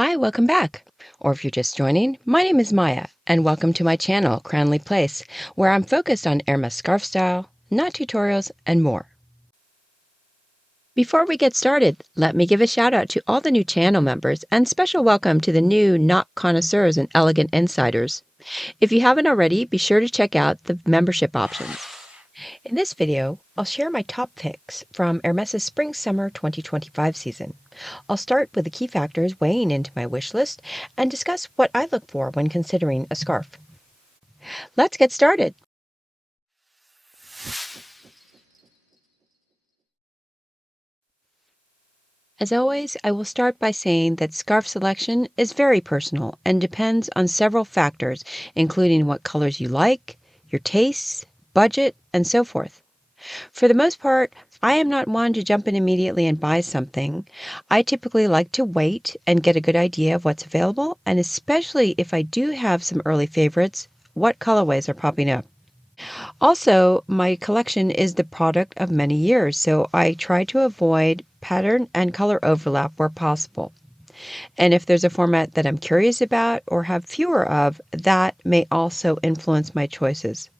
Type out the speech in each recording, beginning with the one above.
Hi, welcome back. Or if you're just joining, my name is Maya, and welcome to my channel, Cranleyplace, where I'm focused on Hermes scarf style, knot tutorials, and more. Before we get started, let me give a shout out to all the new channel members and special welcome to the new knot connoisseurs and elegant insiders. If you haven't already, be sure to check out the membership options. In this video, I'll share my top picks from Hermès' Spring-Summer 2025 season. I'll start with the key factors weighing into my wish list and discuss what I look for when considering a scarf. Let's get started. As always, I will start by saying that scarf selection is very personal and depends on several factors, including what colors you like, your tastes, budget, and so forth. For the most part, I am not one to jump in immediately and buy something. I typically like to wait and get a good idea of what's available, and especially if I do have some early favorites, what colorways are popping up. Also, my collection is the product of many years, so I try to avoid pattern and color overlap where possible. And if there's a format that I'm curious about or have fewer of, that may also influence my choices.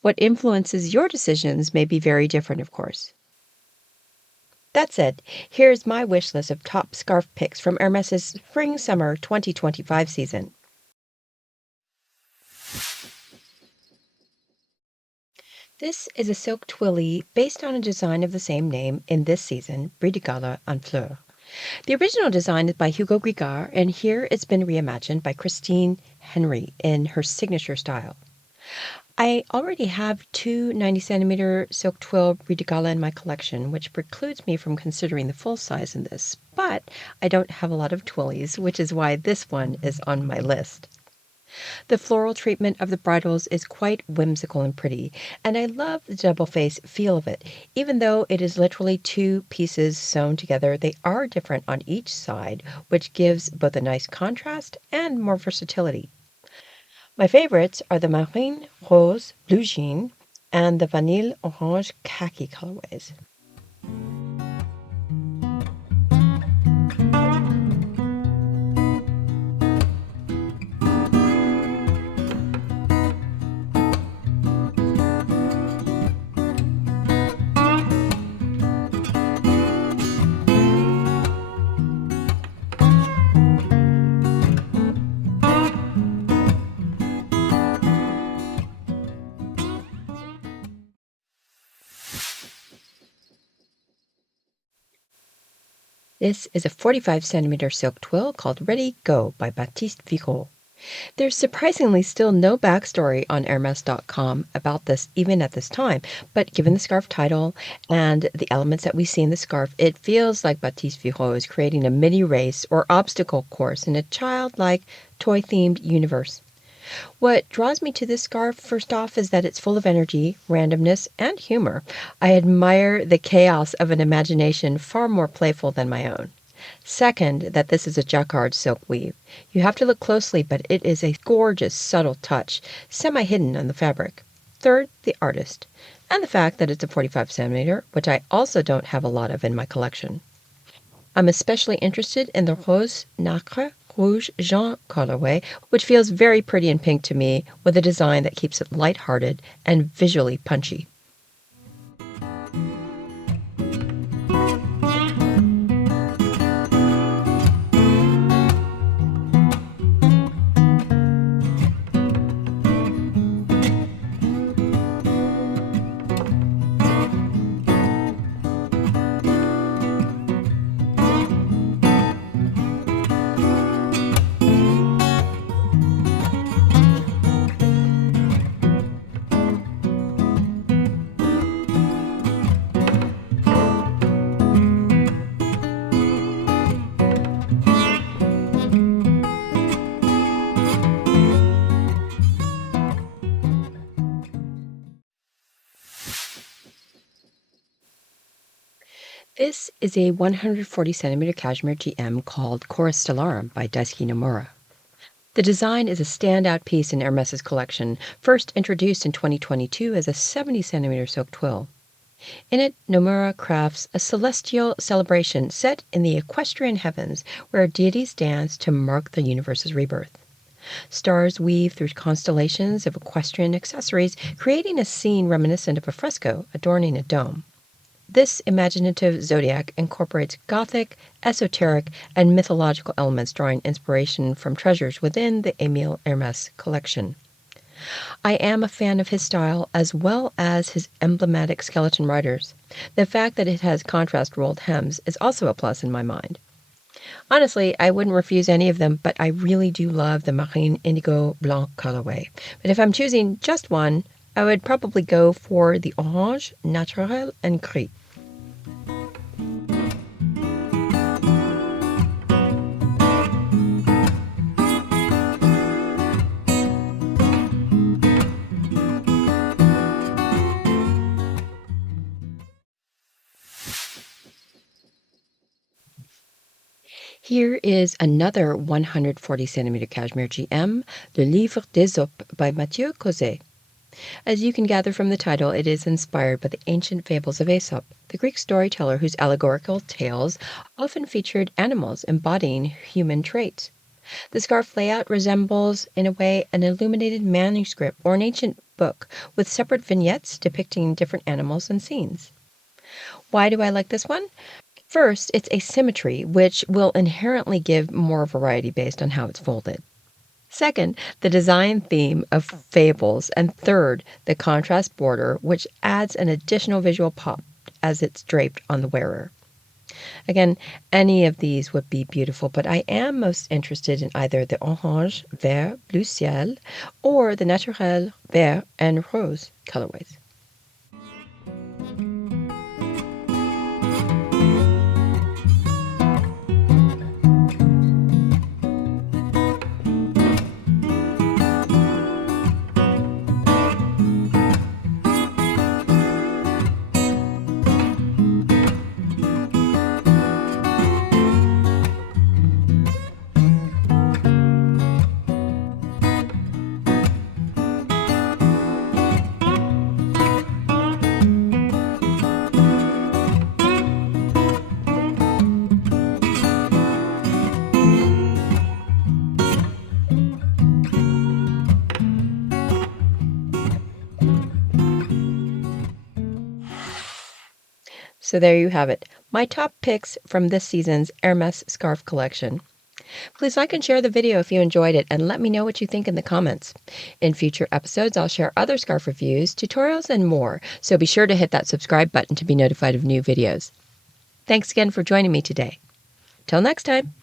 What influences your decisions may be very different, of course. That said, here's my wish list of top scarf picks from Hermès' Spring-Summer 2025 season. This is a silk twilly based on a design of the same name in this season, Bris de Gala on Fleurs. The original design is by Hugo Grygkar, and here it's been reimagined by Christine Henry in her signature style. I already have two 90-centimeter silk twill Bris de Gala in my collection, which precludes me from considering the full size in this, but I don't have a lot of twillies, which is why this one is on my list. The floral treatment of the bridles is quite whimsical and pretty, and I love the double face feel of it. Even though it is literally two pieces sewn together, they are different on each side, which gives both a nice contrast and more versatility. My favorites are the Marine Rose Blue Jean and the Vanille Orange Khaki colorways. This is a 45-centimeter silk twill called Ready Go by Baptiste Virot. There's surprisingly still no backstory on Hermes.com about this even at this time, but given the scarf title and the elements that we see in the scarf, it feels like Baptiste Virot is creating a mini race or obstacle course in a childlike, toy-themed universe. What draws me to this scarf, first off, is that it's full of energy, randomness, and humor. I admire the chaos of an imagination far more playful than my own. Second, that this is a jacquard silk weave. You have to look closely, but it is a gorgeous, subtle touch, semi-hidden on the fabric. Third, the artist, and the fact that it's a 45 centimeter, which I also don't have a lot of in my collection. I'm especially interested in the Rose Nacre Rouge Jean colorway, which feels very pretty and pink to me, with a design that keeps it lighthearted and visually punchy. This is a 140-centimeter cashmere GM called Stellarum by Daiske Nomura. The design is a standout piece in Hermès' collection, first introduced in 2022 as a 70-centimeter silk twill. In it, Nomura crafts a celestial celebration set in the equestrian heavens where deities dance to mark the universe's rebirth. Stars weave through constellations of equestrian accessories, creating a scene reminiscent of a fresco adorning a dome. This imaginative zodiac incorporates Gothic, esoteric, and mythological elements, drawing inspiration from treasures within the Émile Hermès collection. I am a fan of his style as well as his emblematic skeleton riders. The fact that it has contrast rolled hems is also a plus in my mind. Honestly, I wouldn't refuse any of them, but I really do love the Marine Indigo Blanc colorway. But if I'm choosing just one, I would probably go for the Orange, Naturel, and Gris. Here is another 140 centimeter cashmere GM, Le Livre d'Ésope by Matthieu Cossé. As you can gather from the title, it is inspired by the ancient fables of Aesop, the Greek storyteller whose allegorical tales often featured animals embodying human traits. The scarf layout resembles, in a way, an illuminated manuscript or an ancient book with separate vignettes depicting different animals and scenes. Why do I like this one? First, its asymmetry, which will inherently give more variety based on how it's folded. Second, the design theme of fables. And third, the contrast border, which adds an additional visual pop as it's draped on the wearer. Again, any of these would be beautiful, but I am most interested in either the Orange, Vert, Bleu Ciel, or the Naturel, Vert, and Rose colorways. So there you have it, my top picks from this season's Hermès scarf collection. Please like and share the video if you enjoyed it, and let me know what you think in the comments. In future episodes, I'll share other scarf reviews, tutorials, and more, so be sure to hit that subscribe button to be notified of new videos. Thanks again for joining me today. Till next time.